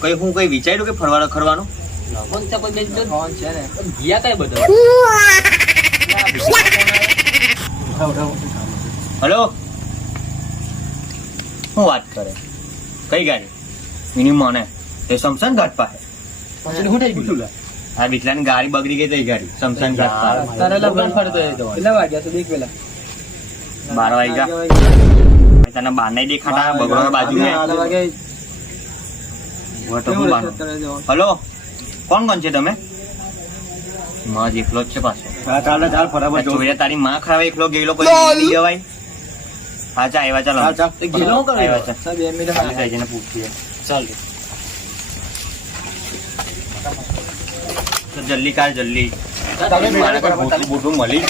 કઈ હું કઈ વિચાર્યું કે ફરવાનું ખરવાનું લગન છે પણ છે ને ગયા કઈ બધા હલો હું વાત કરે કઈ ગાડી મિનિમમ ને એ શમશાન ઘાટ પાસે હું થઈ ગયું આ બીટલાની ગાડી બગડી ગઈ તઈ ગાડી શમશાન ઘાટ પાસે તારે લગન ફરતો કેટલા વાગ્યા તો દેખ પેલા 12 વાગ્યા તને બાર નહીં દેખાતા બગડો બાજુ હલો કોણ કોણ છે તમે માં જ એકલો જ છે પાછો તારી માં ખરાબ એકલો ગયેલો કોઈ જવાય હા ચા આવ્યા ચાલો પૂછીએ ચાલ જલ્દી કાર જલ્દી બોટું મળી જ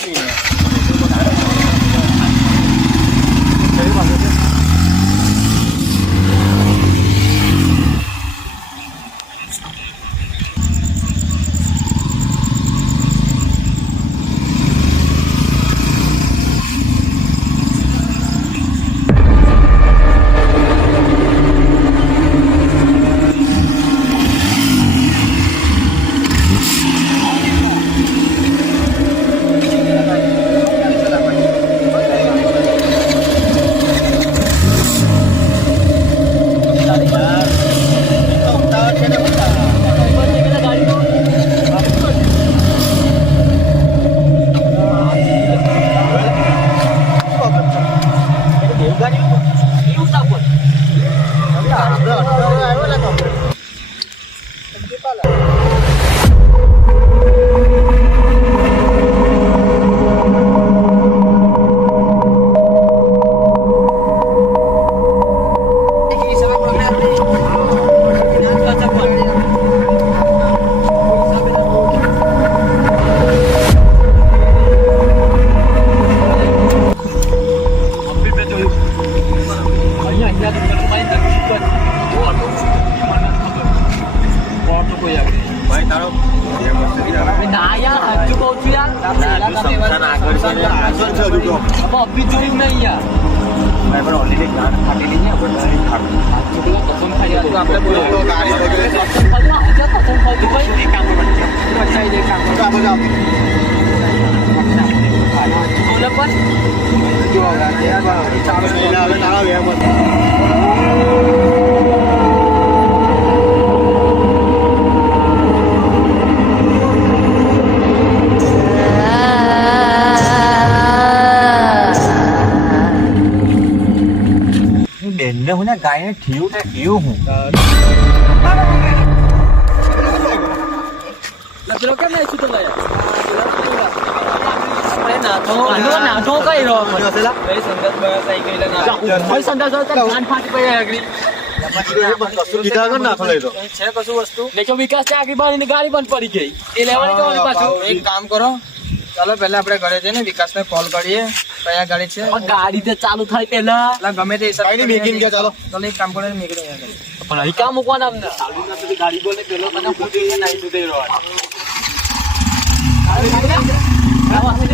ગાયને થયું ને થયું હું લગરો કેમ નહીં છું તો નાથો કઈ રહ્યો ભાઈ સંગત બસ આવી ગઈ ભાઈ સંગત કાન ફાટી પડી આગળ છે કશું વસ્તુ લેજો વિકાસ છે આગળ બારની ગાડી બંધ પડી ગઈ એ લેવાની કેવાની પાછું એક કામ કરો ચાલો પહેલા આપણે ઘરે જઈને વિકાસને કોલ કરીએ કયા ગાડી છે ગાડી તો ચાલુ થાય પહેલા ગમે તે મેકિંગ કે ચાલો એક કામ કરો મેકિંગ પણ અહીં કામ મૂકવાના અમને ચાલુ નથી ગાડી બોલે પેલો મને ફૂટી નહીં સુધે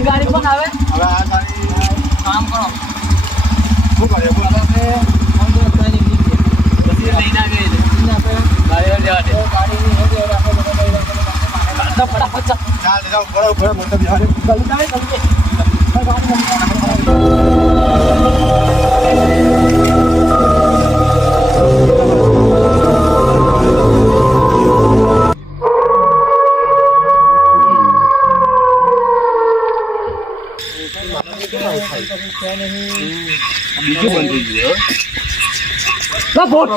ગાડી પણ આવે હવે આ ગાડી કામ કરો શું કરે આપણે પછી લઈને આવી ગાડી લેવા દે ફટાફટ ચાલ બરાબર મોટો બિહાર જલ્દી બીજું બંધ થઈ ગયું ના બોટ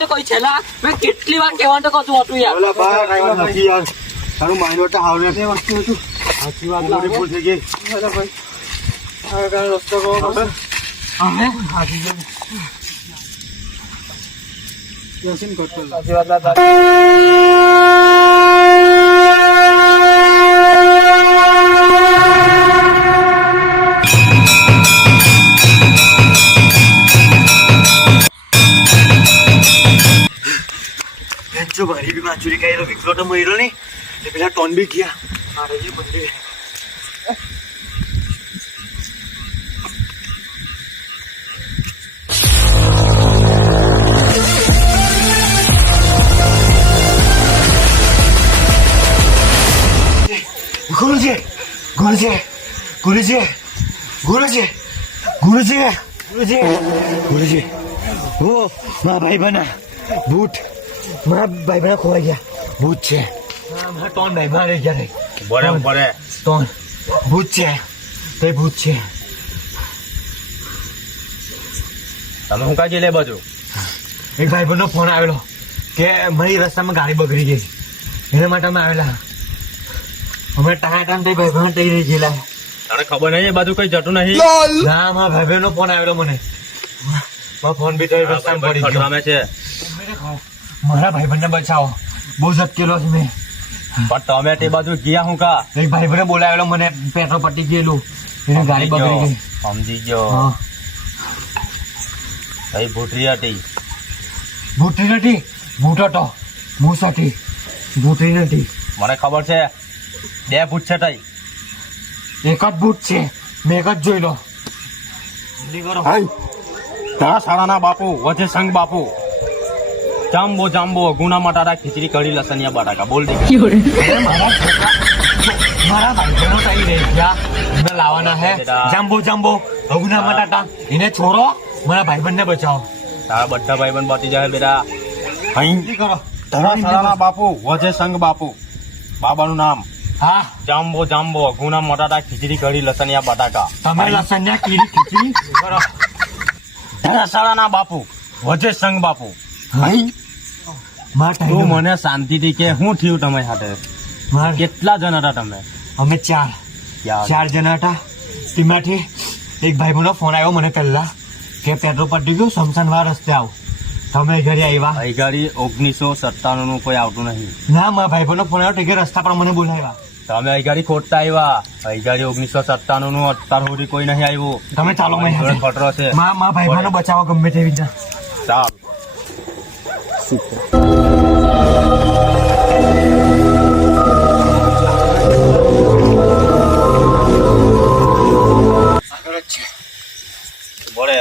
તો કોઈ છેલા મેં કેટલી વાર કહેવાનું તો કશું હતું યાર ઓલા બહાર ટાઈમ નથી યાર તારું માઇન્ડ વટા હાવરે છે વસ્તુ હતું સાચી વાત મારી ભૂલ થઈ ગઈ ઓલા ભાઈ આ ગાળ રસ્તો કો હવે હાજી જો યસીન કોટ કર સાચી વાત ના જો મારી બી માછુરી કાઢેલો વિકલો તો મર્યો નહીં એટલે પેલા ટોન બી ગયા આ રહી બંધી ગુરુજી ગુરુજી ગુરુજી ગુરુજી ગુરુજી ગુરુજી ગુરુજી ઓ મારા ભાઈ બના ભૂત મારા ભાઈ બના ખોવાઈ ગયા ભૂત છે મારા ટોન ભાઈ બના રહી ગયા બરે બરે ટોન ભૂત છે તે ભૂત છે તમે હું કાજી લે બાજુ એક ભાઈ બનો ફોન આવેલો કે મારી રસ્તામાં ગાડી બગડી ગઈ એના માટે અમે આવેલા અમે ટાટા તે ભાઈ બના તઈ રહી ગયેલા તને ખબર નહીં એ બાજુ કઈ જતું નહીં ના મારા ભાઈ બહેનનો ફોન આવેલો મને મારો ફોન બી તો રસ્તામાં પડી ગયો ખતરામે છે મારા ભાઈ બહેનને બચાવો બહુ ઝટકેલો છે મેં પણ તમે તે બાજુ ગયા હું કા એક ભાઈ બહેને બોલાવેલો મને પેટ્રોલ પટી ગયેલું એને ગાડી બગડી ગઈ સમજી ગયો હા કઈ ભૂટરી હતી ભૂટી નથી ભૂટ હતો મૂસાથી ભૂટી નથી મને ખબર છે બે ભૂત છે તઈ એક જ ભૂત છે મેં એક જ જોઈ લો તારા શાળાના બાપુ વજે સંઘ બાપુ જાંબો જાંબો ગુના મટારા ખીચડી કઢી લસણિયા બટાકા બોલ દે મારા ભાઈ બહેનો તઈ રહી ગયા એમને લાવવાના હે જાંબો જાંબો હગુના મટાટા એને છોડો મારા ભાઈ બંને બચાવો તારા બધા ભાઈ બંધ બચી જાય બેટા અહીં કરો તારા શાળાના બાપુ વજે સંઘ બાપુ બાબાનું નામ હા જાંબો જાંબો ગુના મટાટા ખીચડી કઢી લસણિયા બટાકા તમે લસણિયા કીડી ખીચડી કરો તારા શાળાના બાપુ વજે સંઘ બાપુ તું મને શાંતિથી કે શું થયું તમે સાથે કેટલા જણ હતા તમે અમે ચાર જણા હતા તેમાંથી એક ભાઈ બહેનો ફોન આવ્યો મને પહેલા કે પેટ્રોલ પટી ગયું શમશાનવાડ રસ્તે આવ તમે ઘરે આવ્યા અહીં ગાડી 1997 નું કોઈ આવતું નહીં ના મારા ભાઈ બહેનો ફોન આવ્યો કે રસ્તા પર મને બોલાવ્યા તમે અહીં ગાડી ખોટતા આવ્યા અહીં ગાડી 1997 નું અત્યાર સુધી કોઈ નહીં આવ્યું તમે ચાલો મેં ખતરો છે મારા ભાઈ બહેનો બચાવો ગમે તેવી રીતના ચાલ બોલે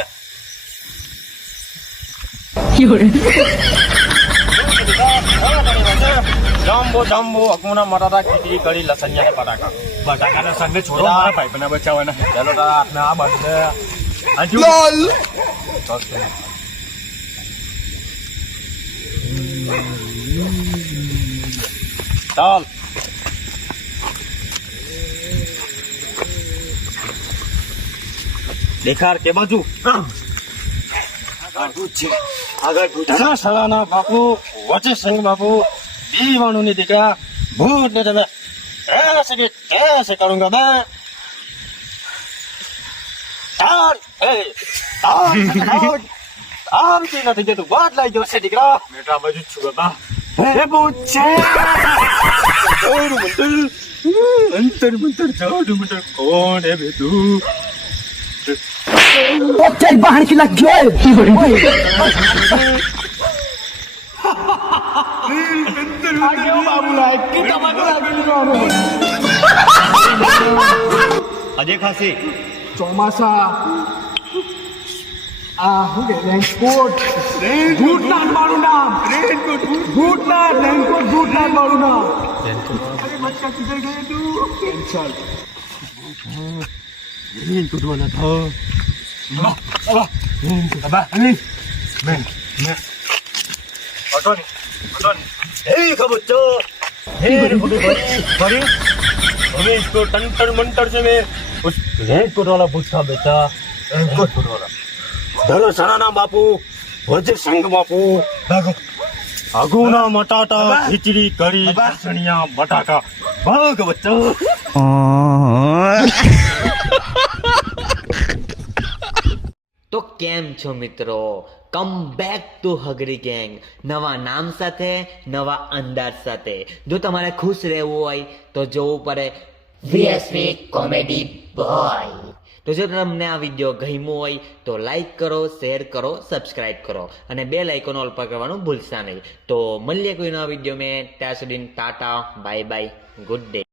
જાંબો જાંબો અગુના મટાટા ખીચડી કઢી લસણિયા બટાકા બટાકાના સંગે છોડો મારા ભાઈ બહેનો બચાવવાના ચાલો તારા હાથને આ બંધ ચાલ દેખાર કે બાજુ આગળ ભૂત તારા શાળાના બાપુ વચ્ચે સંઘ બાપુ દીવાનું ની દીકરા ભૂત ને તમે ऐसे करूंगा मैं આમ થી નથી કે તું વાત લાઈ જશે દીકરા મેટા બાજુ છું બાબા હે ભૂત છે અંતર મંતર જાડુ મંતર કોણ હે બે તું चल बाहर की लग गया અજય ખાસી ચોમાસા આ હું કે રેનકોટ ભૂતનાથ મારું નામ ભૂતનાથ રેનકોટ ભૂતનાથ મારું નામ અરે બચ્ચા કિધર ગયે તું ટેન્શન રેનકોટ વાલા થા બાબા મેં અટોની હે ખબર તો હે બड़ी हमें इसको टंटर मंटर से मैं उस रेनकोट वाला पूछा बेटा રેનકોટ વાલા धरो सराना बापू वज्र संघ बापू अगुना मटाटा खिचड़ी कड़ी लसणिया बटाका भाग बच्चो તો કેમ છો મિત્રો, કમ બેક ટુ હગરી ગેંગ, નવા નામ સાથે નવા અંદાજ સાથે. જો તમારે ખુશ રહેવું હોય તો જોવું પડે VSV કોમેડી બોય. તો તો જો તમને આ વિડીયો ગમ્યો હોય તો લાઈક કરો, શેર કરો, સબસ્ક્રાઇબ કરો અને બેલ આઇકોન ઓલ પર કરવાનું ભૂલશા નહીં. તો મળીએ કોઈ નવા વિડીયો મેં. ત્યાં સુધી Tata, bye bye, good day.